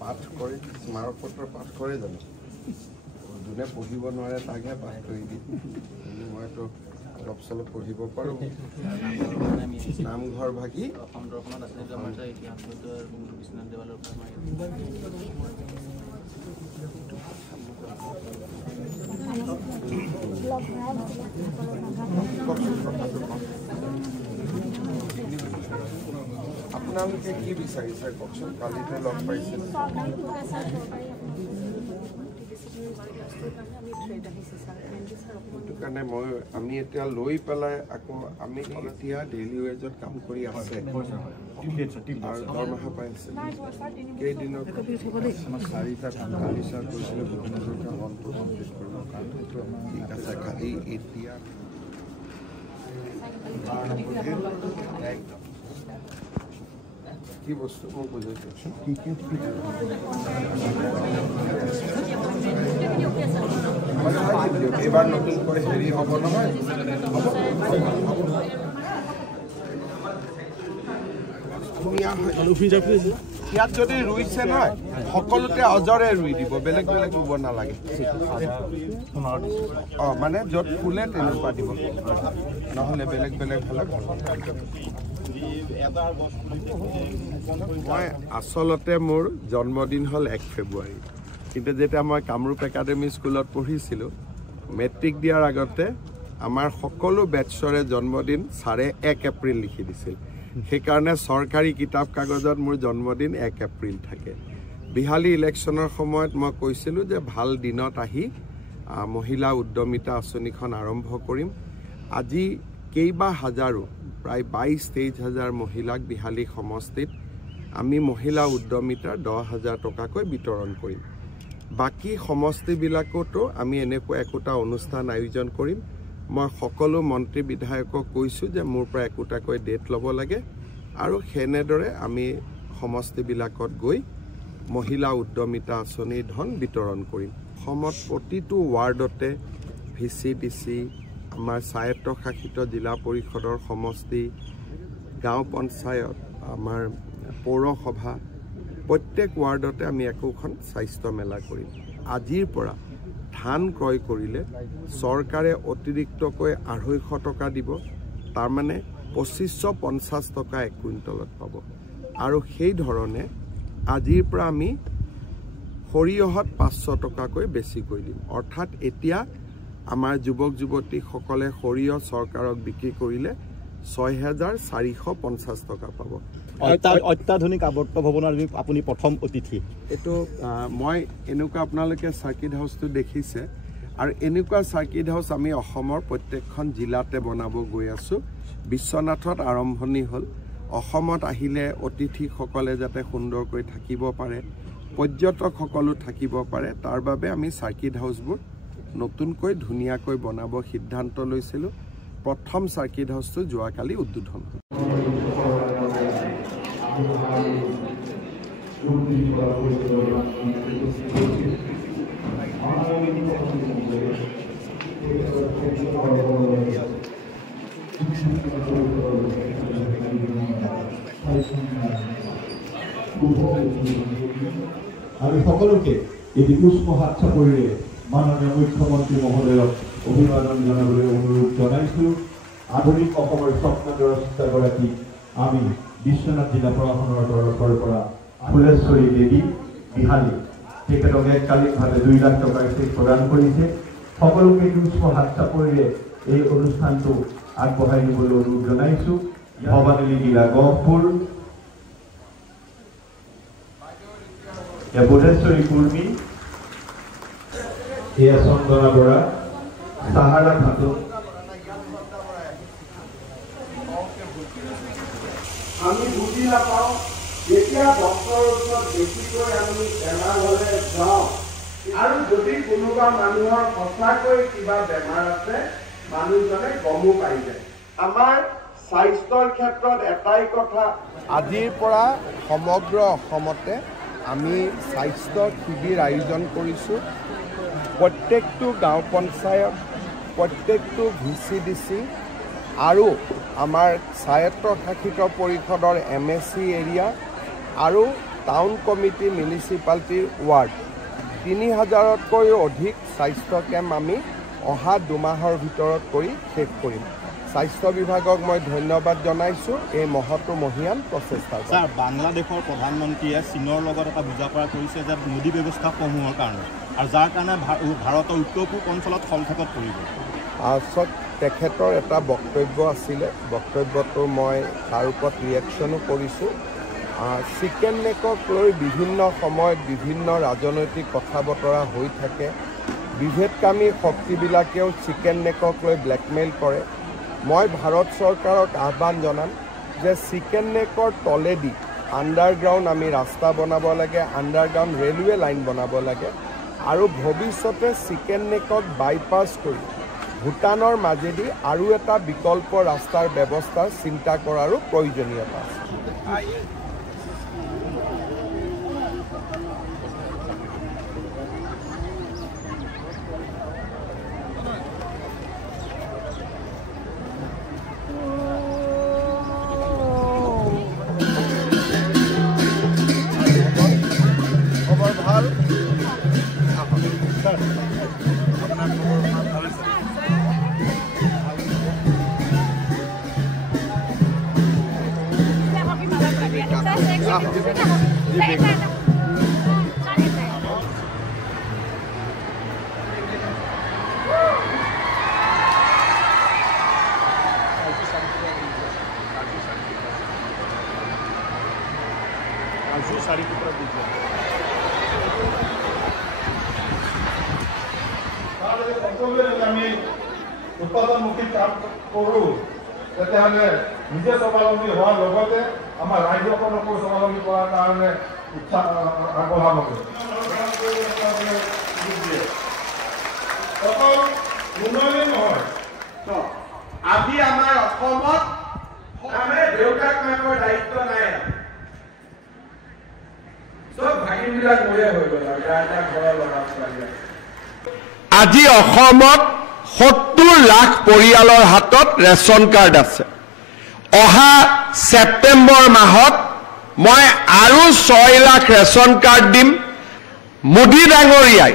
পাঠ কৰি স্মাৰকপত্ৰ পাঠ কৰে জানো যোনে পঢ়িব নোৱাৰে তাকহে পাঠ কৰি দিম মইতো অলপ চলপ পঢ়িব পাৰোঁ নামঘৰ ভাগি আপোনালোকে কি বিচাৰিছে কওকচোন কালিতে লগ পাইছিল সেইটো কাৰণে আমি এতিয়া লৈ পেলাই আকৌ আমি এতিয়া ডেইলি ৱেজত কাম কৰি আছে আৰু দৰমহা পাই আছে কেইদিনত 4টা কালিচা কৰিছিলোঁ ভূপেন্দ্ৰকে হলটো কমপ্লিট কৰিবৰ কাৰণে ঠিক আছে খালি এতিয়া কি বস্তু মোক বুজাই দিয়কচোন এবাৰ নতুনকৈ হেৰি হ'ব নহয় ইয়াত যদি ৰুইছে নহয় সকলোতে অজৰে ৰুই দিব বেলেগ বেলেগ ৰুব নালাগে মানে য'ত ফুলে তেনেকুৱা দিব নহ'লে বেলেগ বেলেগ হ'লে মই আচলতে মোৰ জন্মদিন হ'ল 1 ফেব্ৰুৱাৰী কিন্তু যেতিয়া মই কামৰূপ একাডেমি স্কুলত পঢ়িছিলোঁ মেট্ৰিক দিয়াৰ আগতে আমাৰ সকলো বেটছৰে জন্মদিন ছাৰে 1 এপ্ৰিল লিখি দিছিল সেইকাৰণে চৰকাৰী কিতাপ কাগজত মোৰ জন্মদিন 1 এপ্ৰিল থাকে বিহালী ইলেকশ্যনৰ সময়ত মই কৈছিলোঁ যে ভাল দিনত আহি মহিলা উদ্যমিতা আঁচনিখন আৰম্ভ কৰিম আজি কেইবা হাজাৰো প্ৰায় 22-23 হাজাৰ মহিলাক বিহালী সমষ্টিত আমি মহিলা উদ্যমিতাৰ 10,000 টকাকৈ বিতৰণ কৰিম বাকি সমষ্টিবিলাকতো আমি এনেকুৱা একোটা অনুষ্ঠান আয়োজন কৰিম মই সকলো মন্ত্ৰী বিধায়কক কৈছোঁ যে মোৰ পৰা একোটাকৈ ডেট ল'ব লাগে আৰু সেনেদৰে আমি সমষ্টিবিলাকত গৈ মহিলা উদ্যমিতা আঁচনিৰ ধন বিতৰণ কৰিম অসমত প্ৰতিটো ৱাৰ্ডতে VCDC আমাৰ স্বায়ত্তশাসিত জিলা পৰিষদৰ সমষ্টি গাঁও পঞ্চায়ত আমাৰ পৌৰসভা প্ৰত্যেক ৱাৰ্ডতে আমি একোখন স্বাস্থ্য মেলা কৰিম আজিৰ পৰা ধান ক্ৰয় কৰিলে চৰকাৰে অতিৰিক্তকৈ 250 টকা দিব তাৰমানে 2550 টকা 1 কুইণ্টলত পাব আৰু সেই ধৰণে আজিৰ পৰা আমি সৰিয়হত 500 টকাকৈ বেছিকৈ দিম অৰ্থাৎ এতিয়া আমাৰ যুৱক যুৱতীসকলে সৰিয়হ চৰকাৰক বিক্ৰী কৰিলে 6450 টকা পাব অত্যাধুনিক আৱৰ্ত ভৱনৰ আপুনি প্ৰথম অতিথি এইটো মই এনেকুৱা আপোনালোকে সাৰ্কিট হাউচটো দেখিছে আৰু এনেকুৱা সাৰ্কিট হাউচ আমি অসমৰ প্ৰত্যেকখন জিলাতে বনাব গৈ আছোঁ বিশ্বনাথত আৰম্ভণি হ'ল অসমত আহিলে অতিথিসকলে যাতে সুন্দৰকৈ থাকিব পাৰে পৰ্যটকসকলো থাকিব পাৰে তাৰ বাবে আমি সাৰ্কিট হাউচবোৰ নতুনকৈ ধুনীয়াকৈ বনাব সিদ্ধান্ত লৈছিলোঁ প্ৰথম সাৰ্কিট হাউচটো যোৱাকালি উদ্বোধন হ'ল আমি সকলোকে এই পুষ্প হাত চাপৰিৰে মাননীয় মুখ্যমন্ত্ৰী মহোদয়ক অভিবাদন জনাবলৈ অনুৰোধ জনাইছোঁ আধুনিক অসমৰ স্বপ্নদ্ৰষ্টাগৰাকী আমি বিশ্বনাথ জিলা প্ৰশাসনৰ তৰফৰ পৰা ফুলেশ্বৰী দেৱী বিহালী তেখেতক এককালীনভাৱে 2 লাখ টকাৰ চেক প্ৰদান কৰিছে সকলোকে পুষ্প হাত চাপৰিৰে এই অনুষ্ঠানটো আগবঢ়াই নিবলৈ অনুৰোধ জনাইছোঁ ভৱানী জিলা গহপুৰ বুধেশ্বৰী কুৰ্মী চন্দনা বৰা সাহাৰা খাতুন আমি বুজি নাপাওঁ যেতিয়া ডক্টৰৰ ওচৰত বেছিকৈ আমি বেমাৰ হ'লে যাওঁ আৰু যদি কোনোবা মানুহৰ সঁচাকৈ কিবা বেমাৰ আছে মানুহজনে গমো পাই যায় আমাৰ স্বাস্থ্যৰ ক্ষেত্ৰত এটাই কথা আজিৰ পৰা সমগ্ৰ অসমতে আমি স্বাস্থ্য শিবিৰ আয়োজন কৰিছোঁ প্ৰত্যেকটো গাঁও পঞ্চায়ত প্ৰত্যেকটো VCDC আৰু আমাৰ স্বায়ত্তশাসিত পৰিষদৰ MSC এৰিয়া আৰু টাউন কমিটি মিউনিচিপালিটিৰ ৱাৰ্ড 3000তকৈও অধিক স্বাস্থ্য কেম্প আমি অহা 2 মাহৰ ভিতৰত কৰি শেষ কৰিম। স্বাস্থ্য বিভাগক মই ধন্যবাদ জনাইছোঁ এই মহৎ মহিয়ান প্ৰচেষ্টা। স্যাৰ, বাংলাদেশৰ প্ৰধানমন্ত্ৰীয়ে চীনৰ লগত এটা বুজাপৰা কৰিছে যে নদী ব্যৱস্থাসমূহৰ কাৰণে আৰু যাৰ কাৰণে ভাৰতৰ উত্তৰ পূব অঞ্চলত সংকটত পৰিব। তেখেতৰ এটা বক্তব্য আছিলে, বক্তব্যটো মই তাৰ ওপৰত ৰিয়েকশ্যনো কৰিছোঁ। চিকেন নেকক লৈ বিভিন্ন সময়ত বিভিন্ন ৰাজনৈতিক কথা বতৰা হৈ থাকে। বিভেদকামী শক্তিবিলাকেও চিকেন নেকক লৈ ব্লেকমেইল কৰে। মই ভাৰত চৰকাৰক আহ্বান জনাম যে চিকেন নেকৰ তলেদি আণ্ডাৰগ্ৰাউণ্ড আমি ৰাস্তা বনাব লাগে, আণ্ডাৰগ্ৰাউণ্ড ৰেলৱে লাইন বনাব লাগে আৰু ভৱিষ্যতে চিকেন নেকক বাইপাছ কৰি ভূটানৰ মাজেদি আৰু এটা বিকল্প ৰাস্তাৰ ব্যৱস্থাৰ চিন্তা কৰাৰো প্ৰয়োজনীয়তা আছে। আমি উৎপাদনমুখী কাম কৰোঁ তেতিয়াহ'লে নিজে স্বাৱলম্বী হোৱাৰ লগতে আমাৰ ৰাজ্যখনকো স্বাৱলম্বী কৰাৰ কাৰণে উৎসাহ আগবঢ়াব লাগে। অকল উন্নয়নে নহয়, আজি আমাৰ অসমত দেউতাক মাকৰ দায়িত্ব নাই, চব ভাগিনবিলাক মোৰে হৈ গ'ল আৰু এটা ঘৰৰ ল'ৰা ছোৱালী। আজি অসমত 70 লাখ পৰিয়ালৰ হাতত ৰেচন কাৰ্ড আছে। অহা ছেপ্টেম্বৰ মাহত মই আৰু 6 লাখ ৰেচন কাৰ্ড দিম। মোদী ডাঙৰীয়াই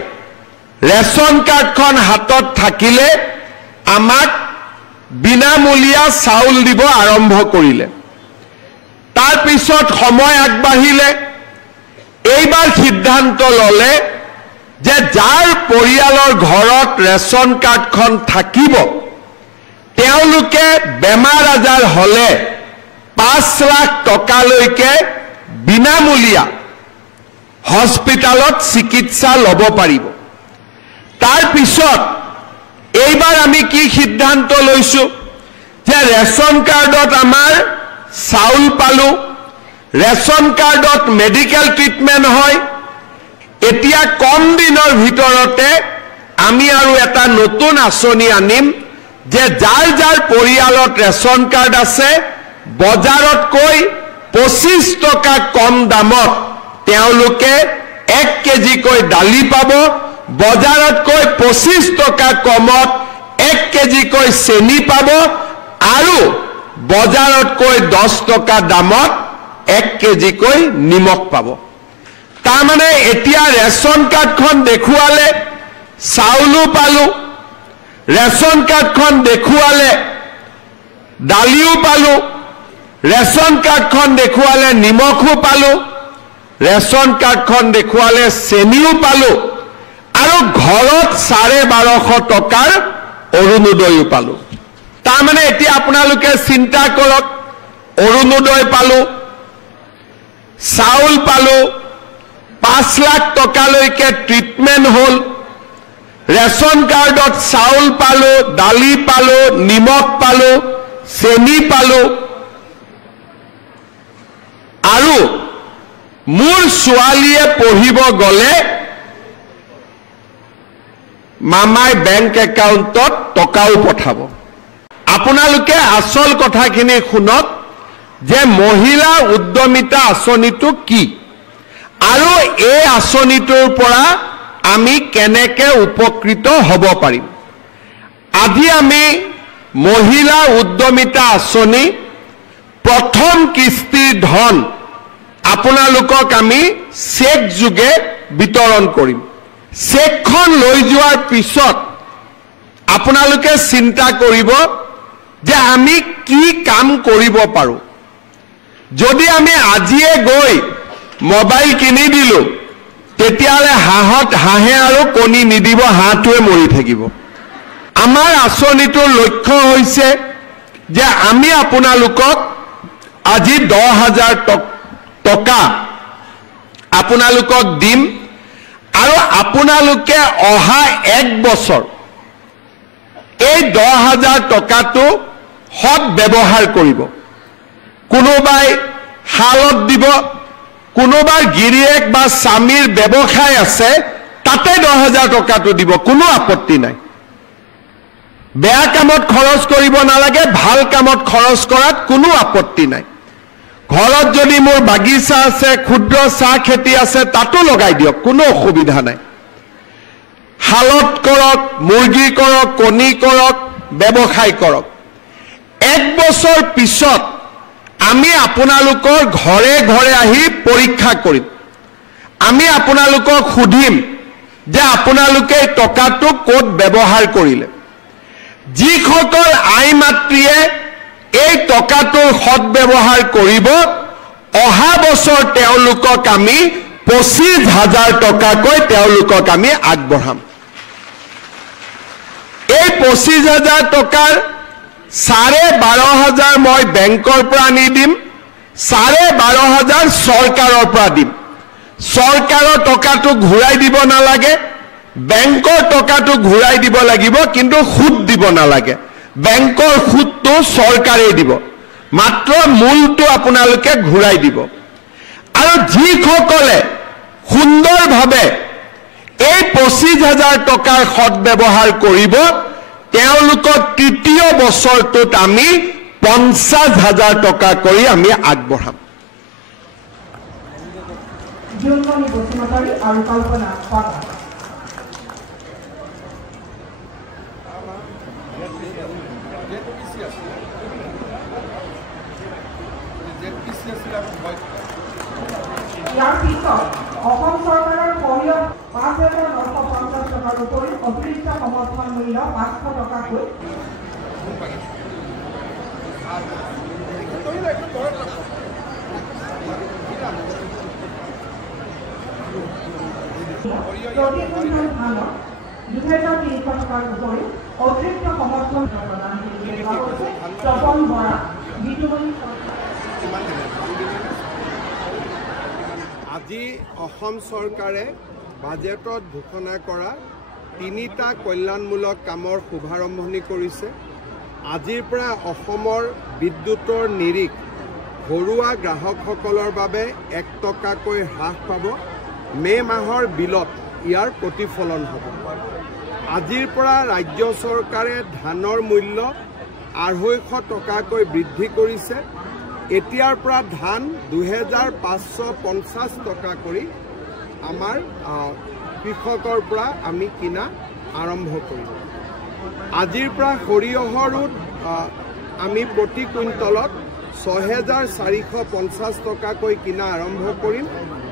ৰেচন কাৰ্ডখন হাতত থাকিলে আমাক বিনামূলীয়া চাউল দিব আৰম্ভ কৰিলে। তাৰ পিছত সময় আগবাঢ়িলে, এইবাৰ সিদ্ধান্ত ল'লে যে যাৰ পৰিয়ালৰ ঘৰত ৰেচন কাৰ্ডখন থাকিব তেওঁলোকে বেমাৰ আজাৰ হ'লে 5 লাখ টকালৈকে বিনামূলীয়া হস্পিটালত চিকিৎসা ল'ব পাৰিব। তাৰ পিছত এইবাৰ আমি কি সিদ্ধান্ত লৈছো যে ৰেচন কাৰ্ডত আমাৰ চাউল পালো, ৰেচন কাৰ্ডত মেডিকেল ট্ৰিটমেণ্ট হয়। এতিয়া কম দিনৰ ভিতৰতে আমি আৰু এটা নতুন আঁচনি আনিম যে যাৰ যাৰ পৰিয়ালত ৰেচন কাৰ্ড আছে বজাৰতকৈ 25 টকা কম দামত তেওঁলোকে 1 কেজিকৈ দালি পাব, বজাৰতকৈ 25 টকা কমত 1 কেজিকৈ চেনি পাব আৰু বজাৰতকৈ 10 টকা দামত 1 কেজিকৈ নিমখ পাব। তাৰমানে এতিয়া ৰেচন কাৰ্ডখন দেখুৱালে চাউলো পালো, ৰেচন কাৰ্ডখন দেখুৱালে দালিও পালো, ৰেচন কাৰ্ডখন দেখুৱালে নিমখো পালো, ৰেচন কাৰ্ডখন দেখুৱালে চেনিও পালো আৰু ঘৰত 1250 টকাৰ অৰুণোদয়ো পালো। তাৰমানে এতিয়া আপোনালোকে চিন্তা কৰক, অৰুণোদয় পালো, চাউল পালো, 5 লাখ টকালৈকে ট্ৰিটমেণ্ট হ'ল, ৰেচন কাৰ্ডত চাউল পালো, দালি পালো, নিমখ পালো, চেনি পালো আৰু মোৰ ছোৱালীয়ে পঢ়িব গ'লে মামাই বেংক একাউণ্টত টকাও পঠাব। আপোনালোকে আচল কথাখিনি শুনক যে মহিলা উদ্যমিতা আঁচনিটো কি আৰু এই আঁচনিটোৰ পৰা আমি কেনেকৈ উপকৃত হ'ব পাৰিম। আজি আমি মহিলা উদ্যমিতা আঁচনি প্ৰথম কিস্তিৰ ধন আপোনালোকক আমি চেক যোগে বিতৰণ কৰিম। চেকখন লৈ যোৱাৰ পিছত আপোনালোকে চিন্তা কৰিব যে আমি কি কাম কৰিব পাৰোঁ। যদি আমি আজিয়ে গৈ মোবাইল কিনি দিলোঁ তেতিয়াহ'লে হাঁহে আৰু কণী নিদিব, হাঁহটোৱে মৰি থাকিব। আমাৰ আঁচনিটোৰ লক্ষ্য হৈছে যে আমি আপোনালোকক আজি 10,000 টকা আপোনালোকক দিম আৰু আপোনালোকে অহা 1 বছৰ এই 10,000 টকাটো সৎ ব্যৱহাৰ কৰিব। কোনোবাই শালত দিব, কোনোবাৰ গিৰিয়েক বা স্বামীৰ ব্যৱসায় আছে তাতে 10,000 টকাটো দিব, কোনো আপত্তি নাই। বেয়া কামত খৰচ কৰিব নালাগে, ভাল কামত খৰচ কৰাত কোনো আপত্তি নাই। ঘৰত যদি মোৰ বাগিচা আছে, ক্ষুদ্ৰ চাহ খেতি আছে, তাতো লগাই দিয়ক, কোনো অসুবিধা নাই। শালত কৰক, মুৰ্গী কৰক, কণী কৰক, ব্যৱসায় কৰক। 1 বছৰ পিছত আমি আপোনালোকৰ ঘৰে ঘৰে আহি পৰীক্ষা কৰিম। আমি আপোনালোকক সুধিম যে আপোনালোকে টকাটো ক'ত ব্যৱহাৰ কৰিলে। যিসকল আই মাতৃয়ে এই টকাটোৰ সৎ ব্যৱহাৰ কৰিব, অহা বছৰ তেওঁলোকক আমি 25,000 টকাকৈ তেওঁলোকক আমি আগবঢ়াম। এই 25,000 টকাৰ 12,500 মই বেংকৰ পৰা আনি দিম, 12,500 চৰকাৰৰ পৰা দিম। চৰকাৰৰ টকাটো ঘূৰাই দিব নালাগে, বেংকৰ টকাটো ঘূৰাই দিব লাগিব, কিন্তু সুদ দিব নালাগে। বেংকৰ সুদটো চৰকাৰে দিব, মাত্ৰ মূলটো আপোনালোকে ঘূৰাই দিব। আৰু যিসকলে সুন্দৰভাৱে এই 25,000 টকাৰ সৎ ব্যৱহাৰ কৰিব, তেওঁলোকক তৃতীয় বছৰটোত আমি 50,000 টকা কৰি আমি আগবঢ়াম। জোনমণি বসুমতাৰী আৰু কল্পনা পাঠক। ইয়াৰ পিছত অসম চৰকাৰৰ সৰিয়হ 5,950 টকাৰ উপৰি অতিৰিক্ত সমৰ্থন মূল্য 500 টকাকৈ প্ৰতি কুইণ্টল ধানত 2,300 টকাৰ উপৰি অতিৰিক্ত সমৰ্থন প্ৰদান কৰিবলৈ কোৱা হৈছে। তপন বৰা, বিতুমণি। আজি অসম চৰকাৰে বাজেটত ঘোষণা কৰা 3টা কল্যাণমূলক কামৰ শুভাৰম্ভণি কৰিছে। আজিৰ পৰা অসমৰ বিদ্যুতৰ নিৰিখ ঘৰুৱা গ্ৰাহকসকলৰ বাবে 1 টকাকৈ হ্ৰাস পাব। মে' মাহৰ বিলত ইয়াৰ প্ৰতিফলন হ'ব। আজিৰ পৰা ৰাজ্য চৰকাৰে ধানৰ মূল্য 250 টকাকৈ বৃদ্ধি কৰিছে। এতিয়াৰ পৰা ধান 2,550 টকা কৰি আমাৰ কৃষকৰ পৰা আমি কিনা আৰম্ভ কৰিম। আজিৰ পৰা সৰিয়হৰো আমি প্ৰতি কুইণ্টলত 6,450 টকাকৈ কিনা আৰম্ভ কৰিম।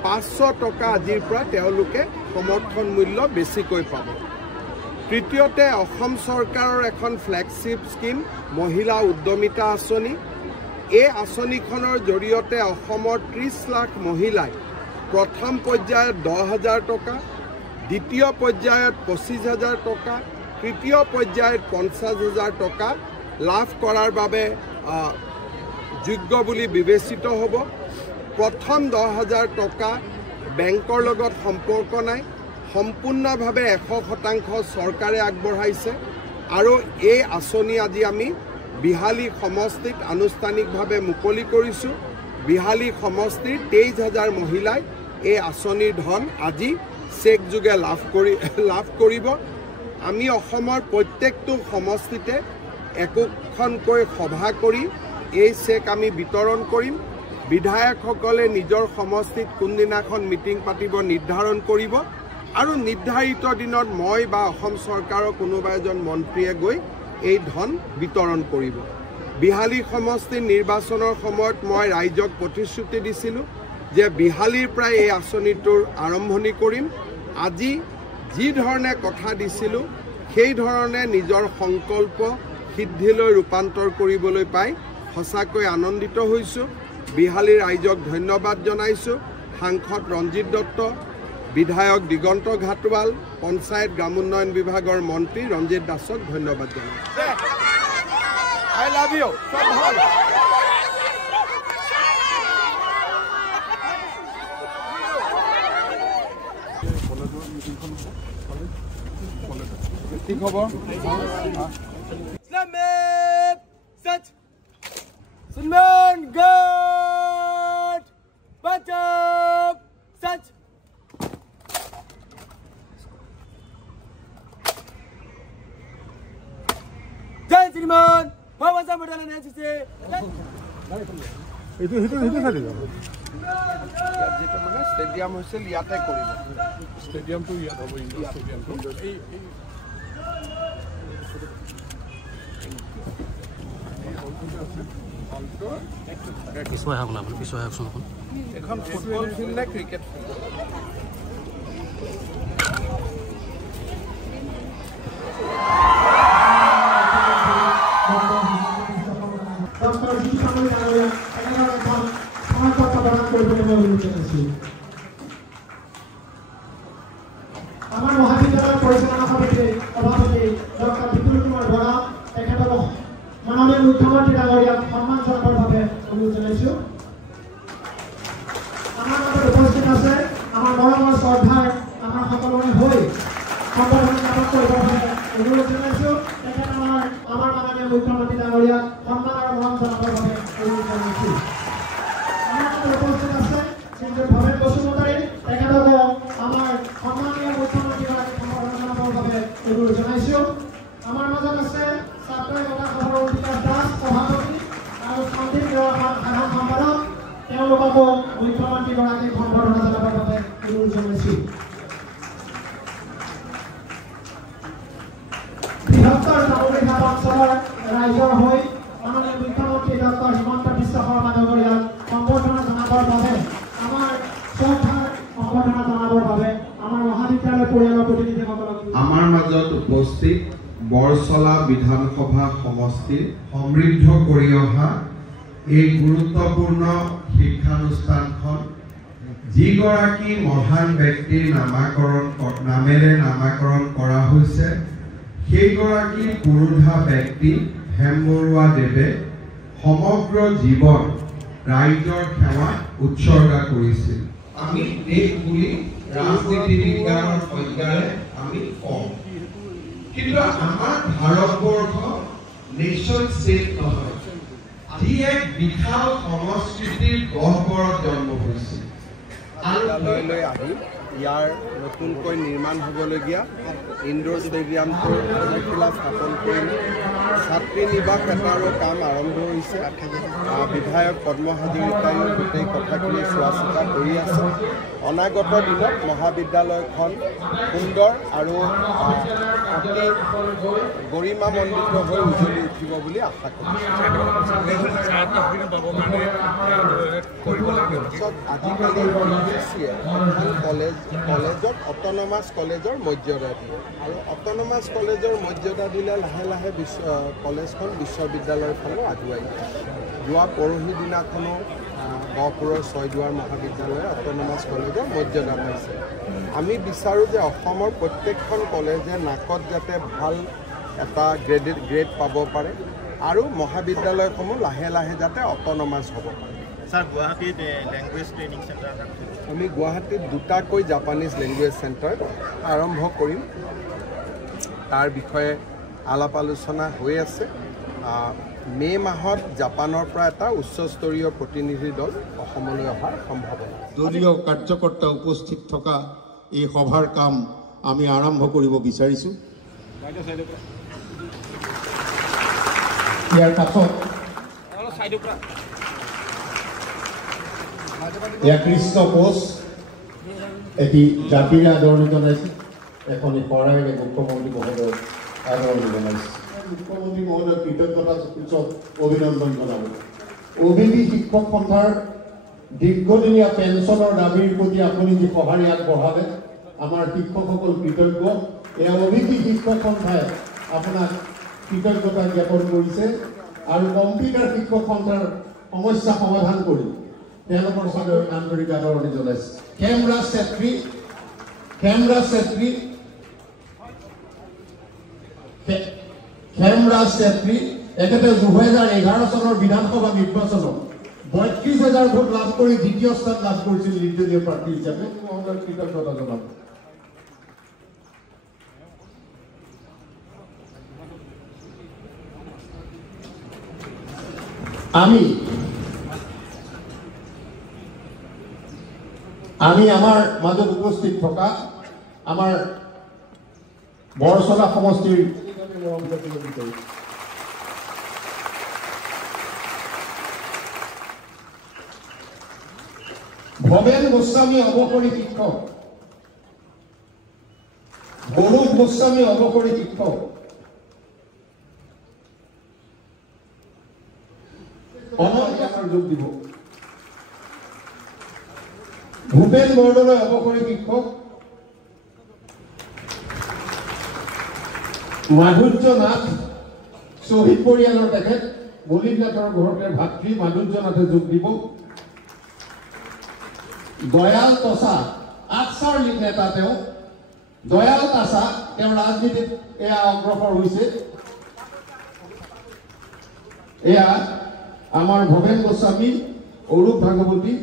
500 টকা আজিৰ পৰা তেওঁলোকে সমৰ্থন মূল্য বেছিকৈ পাব। তৃতীয়তে, অসম চৰকাৰৰ এখন ফ্লেগশ্বিপ স্কিম মহিলা উদ্যমিতা আঁচনি। এই আঁচনিখনৰ জৰিয়তে অসমৰ 30 লাখ মহিলাই প্ৰথম পৰ্যায়ত 10,000 টকা, দ্বিতীয় পৰ্যায়ত 25,000 টকা, তৃতীয় পৰ্যায়ত 50,000 টকা লাভ কৰাৰ বাবে যোগ্য বুলি বিবেচিত হ'ব। প্ৰথম 10,000 টকা বেংকৰ লগত সম্পৰ্ক নাই, সম্পূৰ্ণভাৱে 100% চৰকাৰে আগবঢ়াইছে। আৰু এই আঁচনি আজি আমি বিহালী সমষ্টিত আনুষ্ঠানিকভাৱে মুকলি কৰিছোঁ। বিহালী সমষ্টিৰ 23,000 মহিলাই এই আঁচনিৰ ধন আজি চেক যোগে লাভ কৰিব। আমি অসমৰ প্ৰত্যেকটো সমষ্টিতে একোখনকৈ সভা কৰি এই চেক আমি বিতৰণ কৰিম। বিধায়কসকলে নিজৰ সমষ্টিত কোনদিনাখন মিটিং পাতিব নিৰ্ধাৰণ কৰিব আৰু নিৰ্ধাৰিত দিনত মই বা অসম চৰকাৰৰ কোনোবা এজন মন্ত্ৰীয়ে গৈ এই ধন বিতৰণ কৰিব। বিহালী সমষ্টিৰ নিৰ্বাচনৰ সময়ত মই ৰাইজক প্ৰতিশ্ৰুতি দিছিলোঁ যে বিহালীৰ পৰাই এই আঁচনিটোৰ আৰম্ভণি কৰিম। আজি যি ধৰণে কথা দিছিলোঁ সেই ধৰণে নিজৰ সংকল্প সিদ্ধিলৈ ৰূপান্তৰ কৰিবলৈ পাই সঁচাকৈ আনন্দিত হৈছোঁ। বিহালীৰ ৰাইজক ধন্যবাদ জনাইছোঁ। সাংসদ ৰঞ্জিত দত্ত, বিধায়ক দিগন্ত ঘাটোৱাল, পঞ্চায়ত গ্ৰামোন্নয়ন বিভাগৰ মন্ত্ৰী ৰঞ্জিত দাসক ধন্যবাদ জনাইছোঁ। I love you. কি খবৰ? Salman God Batab Sach Jai Salman Bawa sama dalam NCC itu tadi যেটা মানে স্টেডিয়াম হৈছে ইয়াতে কৰিব স্টেডিয়ামটো ইয়াত হ'ব ইনডোৰ স্টেডিয়ামটো পিছুৱাই হওক না পিছুৱাই হওকচোন এখন ফুটবল ফিল্ড নে ক্ৰিকেট ফিল্ড আমাৰ মহাবিদ্যালয় পৰিচালনা সমিতিৰ সভাপতি ডক্টৰ বিপুল কুমাৰ বৰা তেখেতক মাননীয় মুখ্যমন্ত্ৰী ডাঙৰিয়াক সম্মান জনাবৰ বাবে অনুৰোধ জনাইছো। আমাৰ মাজত উপস্থিত আছে আমাৰ মৰমৰ শ্ৰদ্ধাৰ আমাৰ সকলোৰে হৈ সম্বৰ্ধনা জ্ঞাপন কৰিবৰ বাবে অনুৰোধ জনাইছো। তেখেত আমাৰ মাননীয় মুখ্যমন্ত্ৰী ডাঙৰিয়াক সম্মান আৰু মৰম জনাবৰ বাবে অনুৰোধ জনাইছো। আমাৰ মাজত উপস্থিত আছে ভৱেন বসুমতাৰী তেখেতক আমাৰ সন্মানীয় মুখ্যমন্ত্ৰীগৰাকীক সম্বৰ্ধনা জনাবৰ বাবে অনুৰোধ জনাইছো। আমাৰ মাজত আছে ছাত্ৰ বঁটা সভাৰ বিকাশ দাস সভাপতি আৰু সন্দীপ সাধাৰণ সম্পাদক, তেওঁলোককো মুখ্যমন্ত্ৰীগৰাকীক সম্বৰ্ধনা জনাবৰ বাবে অনুৰোধ জনাইছো। বৃহত্তৰ চামগুৰিঘাট অঞ্চলৰ ৰাইজৰ হৈ মাননীয় মুখ্যমন্ত্ৰী ডক্টৰ হিমন্ত বিশ্ব শৰ্মা ডাঙৰীয়াক সম্বৰ্ধনা জনাবৰ বাবে আমাৰ শ্ৰদ্ধাৰ সম্বৰ্ধনা জনাবৰ বাবে আমাৰ মহাবিদ্যালয় পৰিয়ালৰ প্ৰতিনিধিসকলক আমাৰ মাজত উপস্থিত বৰচলা বিধানসভা সমষ্টিৰ সমৃদ্ধ কৰি অহা এই গুৰুত্বপূৰ্ণ শিক্ষানুষ্ঠানখন যিগৰাকী মহান ব্যক্তিৰ নামেৰে নামাকৰণ কৰা হৈছে সেইগৰাকী পুৰুধা ব্যক্তি হেম বৰুৱা দেৱে সমগ্ৰ জীৱন ৰাইজৰ সেৱাত উৎসৰ্গা কৰিছিল। আমি দেশ বুলি ৰাজনীতি বিজ্ঞানৰ সংজ্ঞাৰে আমি কওঁ, কিন্তু আমাৰ ভাৰতবৰ্ষ নেশ্যন ষ্টেট নহয়, যি এক বিশাল সংস্কৃতিৰ গহ্বৰত জন্ম হৈছিল। আৰু লৈ আহি ইয়াৰ নতুনকৈ নিৰ্মাণ হ'বলগীয়া ইনডোৰ ষ্টেডিয়ামটোৰ আধাৰশিলা স্থাপন কৰিলে। ছাত্ৰী নিবাস এটাৰো কাম আৰম্ভ হৈছে। বিধায়ক পদ্ম হাজৰিকায়ো গোটেই কথাখিনি চোৱা চিতা কৰি আছে। অনাগত দিনত মহাবিদ্যালয়খন সুন্দৰ আৰু অতি গৰিমামণ্ডিত হৈ উজ্বলি উঠিব বুলি আশা কৰিছোঁ। আজিকালি ইউজিচিয়ে কলেজত অট'নমাছ কলেজৰ মৰ্যাদা দিয়ে আৰু অট'নমাছ কলেজৰ মৰ্যাদা দিলে লাহে লাহে কলেজখন বিশ্ববিদ্যালয়খনো আগুৱাই যোৱা পৰহি দিনাখনো গহপুৰৰ ছয়দুৱাৰ মহাবিদ্যালয়ে অট'নমাছ কলেজৰ মৰ্যাদা পাইছে। আমি বিচাৰোঁ যে অসমৰ প্ৰত্যেকখন কলেজে নাকত যাতে ভাল এটা গ্ৰেড পাব পাৰে আৰু মহাবিদ্যালয়সমূহ লাহে লাহে যাতে অট'নমাছ হ'ব পাৰে। স্যাৰ গুৱাহাটীত ল্যাঙ্গুয়েজ ট্ৰেনিং সেন্টাৰ আমি গুৱাহাটীত দুটাকৈ জাপানিজ লেংগুৱেজ চেণ্টাৰ আৰম্ভ কৰিম। তাৰ বিষয়ে আলাপ আলোচনা হৈ আছে। মে' মাহত জাপানৰ পৰা এটা উচ্চস্তৰীয় প্ৰতিনিধি দল অসমলৈ অহাৰ সম্ভাৱনা। দলীয় কাৰ্যকৰ্তা উপস্থিত থকা এই সভাৰ কাম আমি আৰম্ভ কৰিব বিচাৰিছোঁ। ইয়াৰ পাছত কৃষ্ণ কোচ এটি জাতিৰে আদৰণি জনাইছে, এখনি শৰাইৰে মুখ্যমন্ত্ৰী মহোদয় আদৰণি জনাইছে। মুখ্যমন্ত্ৰী মহোদয়ক কৃতজ্ঞতা সূচক অভিনন্দন জনাব। অভিবি শিক্ষক সন্থাৰ দীৰ্ঘদিনীয়া পেঞ্চনৰ দাবীৰ প্ৰতি আপুনি যি সঁহাৰি আগবঢ়ালে আমাৰ শিক্ষকসকল কৃতজ্ঞ। এই অভিবি শিক্ষক সন্থাই আপোনাক কৃতজ্ঞতা জ্ঞাপন কৰিছে আৰু কম্পিউটাৰ শিক্ষক সন্থাৰ সমস্যা সমাধান কৰি তেওঁলোকৰ ওচৰত আন্তৰিক আদৰণি জনাইছে। খেমৰাজ চেত্ৰী এখেতে 2011 চনৰ বিধানসভা নিৰ্বাচনত 32,000 ভোট লাভ কৰি দ্বিতীয় স্থান লাভ কৰিছিল নিৰ্দলীয় প্ৰাৰ্থী হিচাপে। মহোদয় কৃতজ্ঞতা জনাব। আমি আমাৰ মাজত উপস্থিত থকা আমাৰ বৰচলা সমষ্টিৰ ভৱেন গোস্বামী অৱসৰী শিক্ষক, গৌৰৱ গোস্বামী অৱসৰী শিক্ষক, যোগ দিব। ভূপেন বৰদলৈ অৱসৰী শিক্ষক, মাধুৰ্য নাথ শ্বহীদ পৰিয়ালৰ তেখেত মলিন নাথৰ ঘৰতে ভাতৃ মাধুৰ্য নাথে যোগ দিব। দয়াল তছা আকচাৰ নেতা তেওঁ, দয়াল তাছা তেওঁ ৰাজনীতিত এয়া অগ্ৰসৰ হৈছে। এয়া আমাৰ ভৱেন গোস্বামী, অৰূপ ভাগৱতী,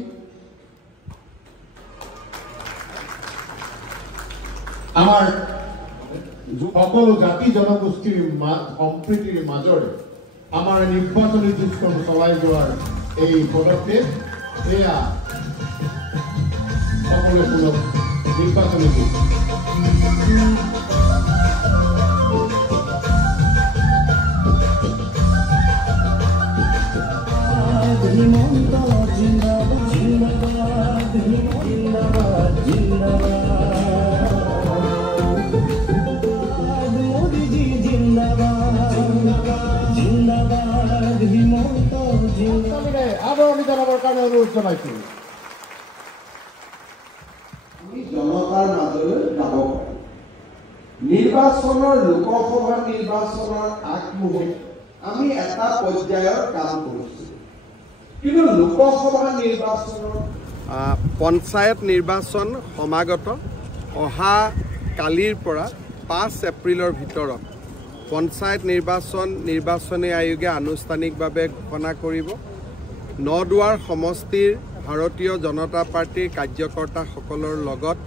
আমাৰ সকলো জাতি জনগোষ্ঠীৰ সম্প্ৰীতিৰ মাজৰে আমাৰ নিৰ্বাচনী যুঁজখন চলাই যোৱাৰ এই পদক্ষেপ এয়া সকলোৱে সুলভ নিৰ্বাচনী যুঁজ। আদৰণি জনাবৰ কাৰণে অনুৰোধ জনাইছো। জনতাৰ মাজলৈ যাব পাৰি। নিৰ্বাচনৰ লোকসভা নিৰ্বাচনৰ আগমুহূৰ্তত আমি এটা পৰ্যায়ৰ কাম কৰিছো, কিন্তু লোকসভা নিৰ্বাচনৰ পঞ্চায়ত নিৰ্বাচন সমাগত। অহা কালিৰ পৰা 5 এপ্ৰিলৰ ভিতৰত পঞ্চায়ত নিৰ্বাচনী আয়োগে আনুষ্ঠানিকভাৱে ঘোষণা কৰিব। নদুৱাৰ সমষ্টিৰ ভাৰতীয় জনতা পাৰ্টীৰ কাৰ্যকৰ্তাসকলৰ লগত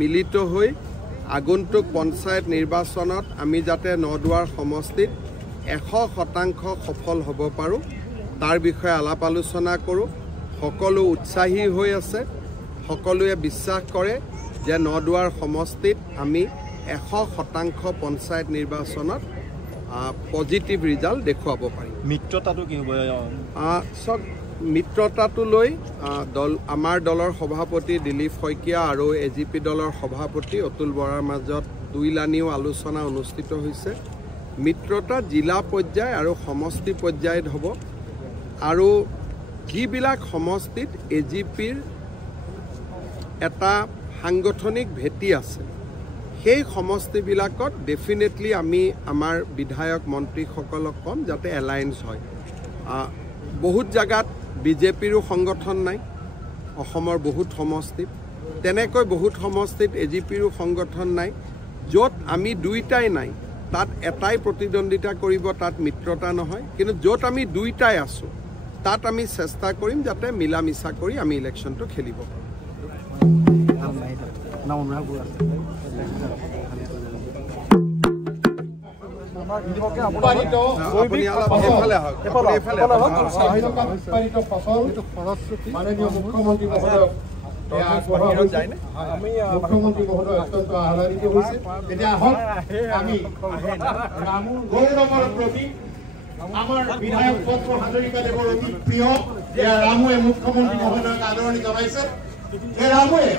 মিলিত হৈ আগন্তুক পঞ্চায়ত নিৰ্বাচনত আমি যাতে নদুৱাৰ সমষ্টিত 100% সফল হ'ব পাৰোঁ তাৰ বিষয়ে আলাপ আলোচনা কৰোঁ। সকলো উৎসাহী হৈ আছে, সকলোৱে বিশ্বাস কৰে যে নদুৱাৰ সমষ্টিত আমি 100% পঞ্চায়ত নিৰ্বাচনত পজিটিভ ৰিজাল্ট দেখুৱাব পাৰিম। মিত্ৰতাটো কি হ'ব? চব মিত্ৰতাটো লৈ আমাৰ দলৰ সভাপতি দিলীপ শইকীয়া আৰু AGP দলৰ সভাপতি অতুল বৰাৰ মাজত দুইলানিও আলোচনা অনুষ্ঠিত হৈছে। মিত্ৰতা জিলা পৰ্যায় আৰু সমষ্টি পৰ্যায়ত হ'ব আৰু যিবিলাক সমষ্টিত AGPৰ এটা সাংগঠনিক ভেটি আছে সেই সমষ্টিবিলাকত ডেফিনেটলি আমি আমাৰ বিধায়ক মন্ত্ৰীসকলক ক'ম যাতে এলায়েন্স হয়। বহুত জাগাত বিজেপিৰো সংগঠন নাই, অসমৰ বহুত সমষ্টিত তেনেকৈ বহুত সমষ্টিত AGPৰো সংগঠন নাই। য'ত আমি দুইটাই নাই তাত এটাই প্ৰতিদ্বন্দ্বিতা কৰিব, তাত মিত্ৰতা নহয়। কিন্তু য'ত আমি দুইটাই আছোঁ তাত আমি চেষ্টা কৰিম যাতে মিলা মিছা কৰি আমি ইলেকশ্যনটো খেলিব পাৰোঁ। মুখ্যমন্ত্ৰী মহোদয় অত্যন্ত আহ্লাদিত হৈছে। এতিয়া আহক আমি গৌৰৱৰ প্ৰতীক আমাৰ বিধায়ক পদ্ম হাজৰিকাদেৱৰ অতি প্ৰিয় এয়া ৰামুৱে মুখ্যমন্ত্ৰী মহোদয়ক আদৰণি জনাইছে। এই ৰামুৱে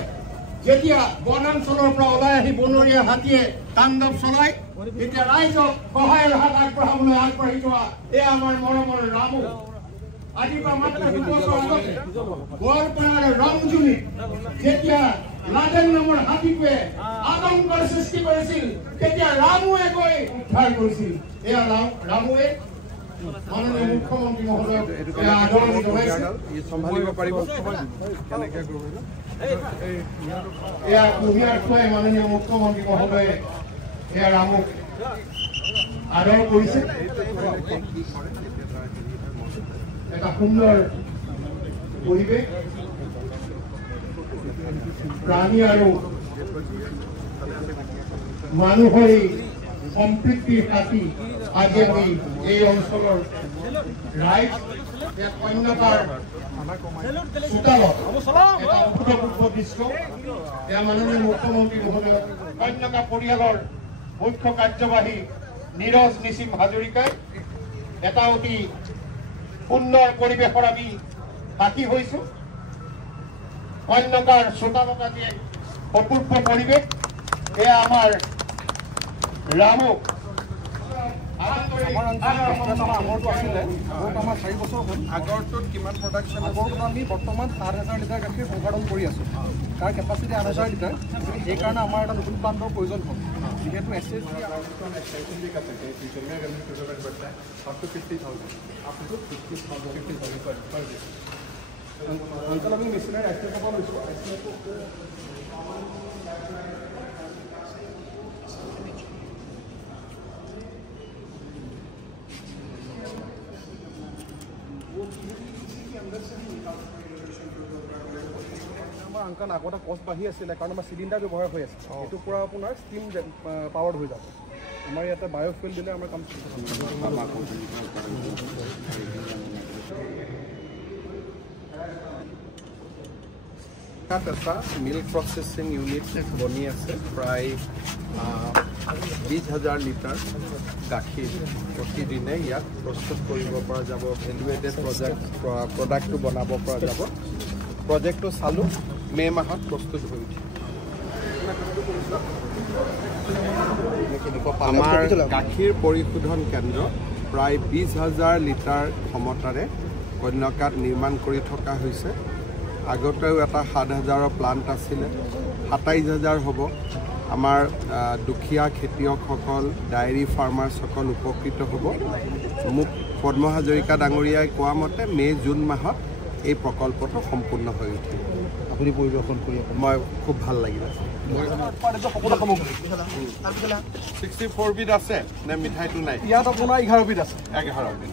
যেতিয়া বনাঞ্চলৰ পৰা ওলাই আহি বনৰীয়া হাতীয়ে তাণ্ডৱ চলায় তেতিয়া ৰাইজক সহায়ৰ হাত আগবঢ়াবলৈ আগবাঢ়ি যোৱা এয়া আমাৰ মৰমৰ ৰামু। আজিৰ পৰা মাত্ৰ 2 বছৰ আগতে গোৱালপাৰাৰ ৰংজুলিত যেতিয়া লাডেন নামৰ হাতীটোৱে আতংকৰ সৃষ্টি কৰিছিল তেতিয়া ৰামুৱে গৈ উদ্ধাৰ কৰিছিল। এয়া ৰামুৱে মাননীয় মুখ্যমন্ত্ৰী মহোদয়ক আদৰণি জনাইছে। চম্ভালিব পাৰিব কেনেকৈ এয়া কুঁহিয়াৰ খুৱাই মাননীয় মুখ্যমন্ত্ৰী মহোদয়ে এয়া ৰামুক আদৰ কৰিছে। এটা সুন্দৰ পৰিৱেশ, প্ৰাণী আৰু মানুহৰ সম্পৃক্তিৰ সাথী আজি আমি এই অঞ্চলৰ ৰাইজ কন্যাকাৰ চোতালত এটা অভূতপূৰ্ব দৃশ্য। এয়া মাননীয় মুখ্যমন্ত্ৰী মহোদয় কন্যাকা পৰিয়ালৰ মুখ্য কাৰ্যবাহী নীৰজ নিসিম হাজৰিকাই এটা অতি সুন্দৰ পৰিৱেশৰ আমি সাক্ষী হৈছো। কন্যাকাৰ চোতালত আজি অপূৰ্ব পৰিৱেশ। এয়া আমাৰ ৰামুক আগৰটো আছিলে, আগৰটো আমাৰ 4 বছৰ হ'ল। আগৰটোত কিমান প্ৰডাকশ্যন? আগৰটোত আমি বৰ্তমান 7,000 লিটাৰ গাখীৰ সম্পাদন কৰি আছোঁ। তাৰ কেপাচিটি 8,000 লিটাৰ। সেইকাৰণে আমাৰ এটা নতুন প্লাণ্টৰ প্ৰয়োজন হ'ল। যিহেতু SSG অঞ্চল আমি মেচিনাৰী ৰাষ্ট্ৰীয় সভা লৈছোঁ। আমাৰ আনকান আগতে কষ্ট বাঢ়ি আছিলে কাৰণ আমাৰ চিলিণ্ডাৰ ব্যৱহাৰ হৈ আছে। এইটোৰ পৰা আপোনাৰ ষ্টিম পাৱাৰ্ড হৈ যাব। আমাৰ ইয়াতে বায়'ফুৱেল দিলে আমাৰ কাম এটা মিল্ক প্ৰচেছিং ইউনিট বনি আছে। প্ৰায় 20,000 লিটাৰ গাখীৰ প্ৰতিদিনে ইয়াত প্ৰস্তুত কৰিব পৰা যাব। ভেলুৱেটেড প্ৰডাক্টটো বনাব পৰা যাব। প্ৰজেক্টটো চালোঁ, মে' মাহত প্ৰস্তুত হৈ উঠিল। আমাৰ গাখীৰ পৰিশোধন কেন্দ্ৰ প্ৰায় 20,000 লিটাৰ ক্ষমতাৰে কন্যাকাত নিৰ্মাণ কৰি থকা হৈছে। আগতেও এটা 7,000ৰ প্লাণ্ট আছিলে, 27,000 হ'ব। আমাৰ দুখীয়া খেতিয়কসকল, ডায়েৰী ফাৰ্মাৰ্ছসকল উপকৃত হ'ব। মোক পদ্ম হাজৰিকা ডাঙৰীয়াই কোৱা মতে মে'-জুন মাহত এই প্ৰকল্পটো সম্পূৰ্ণ হৈ উঠিল। আপুনি পৰিদৰ্শন কৰি মই খুব ভাল লাগিলে। 64 বিধ আছে নে মিঠাইটো নাই? ইয়াত আপোনাৰ 11 বিধ আছে। 11 বিধ।